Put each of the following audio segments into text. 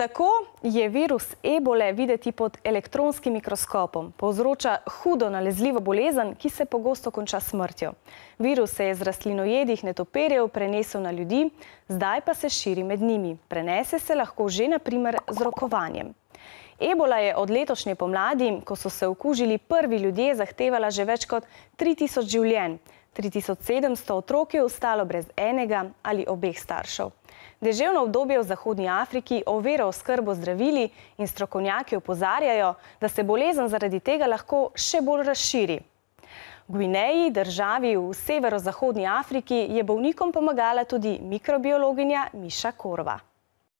Tako je virus ebole videti pod elektronskim mikroskopom. Povzroča hudo nalezljivo bolezen, ki se pogosto konča s smrtjo. Virus se je z rastlinojedih netopirjev prenesel na ljudi, zdaj pa se širi med njimi. Prenese se lahko že na primer z rokovanjem. Ebola je od letošnje pomladi, ko so se okužili prvi ljudje, zahtevala že več kot 3000 življenj. 3700 otrok je ostalo brez enega ali obeh staršev. Deževno obdobje v Zahodnji Afriki ovira oskrbo zdravili in strokovnjaki opozarjajo, da se bolezen zaradi tega lahko še bolj razširi. V Gvineji, državi v severozahodni Afriki, je bolnikom pomagala tudi mikrobiologinja Miša Korva.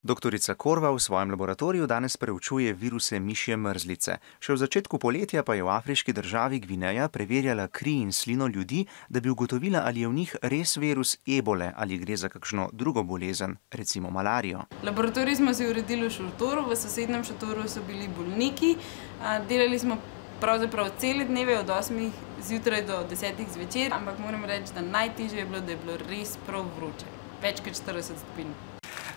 Doktorica Korva v svojem laboratoriju danes preučuje viruse mišje mrzlice. Še v začetku poletja pa je v afriški državi Gvineja preverjala kri in slino ljudi, da bi ugotovila, ali je v njih res virus ebole ali gre za kakšno drugo bolezen, recimo malarijo. Laboratorij smo si uredili v šotoru, v sosednjem šotoru so bili bolniki. Delali smo pravzaprav cele dneve od 8 zjutraj do 10 zvečer, ampak moram reči, da najtežje je bilo, da je bilo res prav vroče. Več kot 40 stopinj.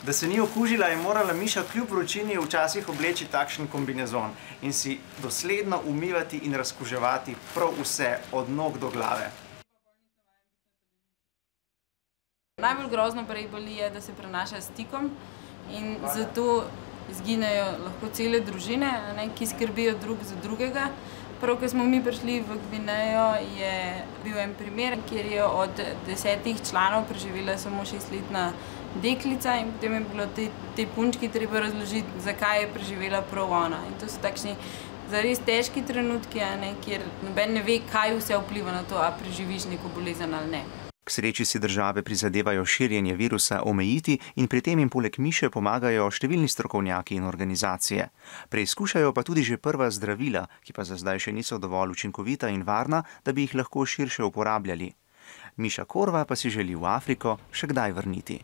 Da se ni okužila, je morala Miša kljub vročini včasih obleči takšen kombinezon in si dosledno umivati in razkuževati prav vse, od nog do glave. Najbolj grozno pri eboli je, da se prenaša s stikom in zato izginejo lahko cele družine, ki skrbijo drug za drugega. Prav, ko smo mi prišli v Gvinejo, je bil en primer, kjer je od 10 članov preživela samo 6-letna deklica in potem je bilo tej punčki treba razložiti, zakaj je preživela prav ona. In to so takšni zares težki trenutki, kjer noben ne ve, kaj vse vpliva na to, a preživiš neko bolezen ali ne. K sreči si države prizadevajo širjenje virusa omejiti in pri tem jim poleg miše pomagajo številni strokovnjaki in organizacije. Preizkušajo pa tudi že prva zdravila, ki pa za zdaj še niso dovolj učinkovita in varna, da bi jih lahko širše uporabljali. Miša Korva pa si želi v Afriko še kdaj vrniti.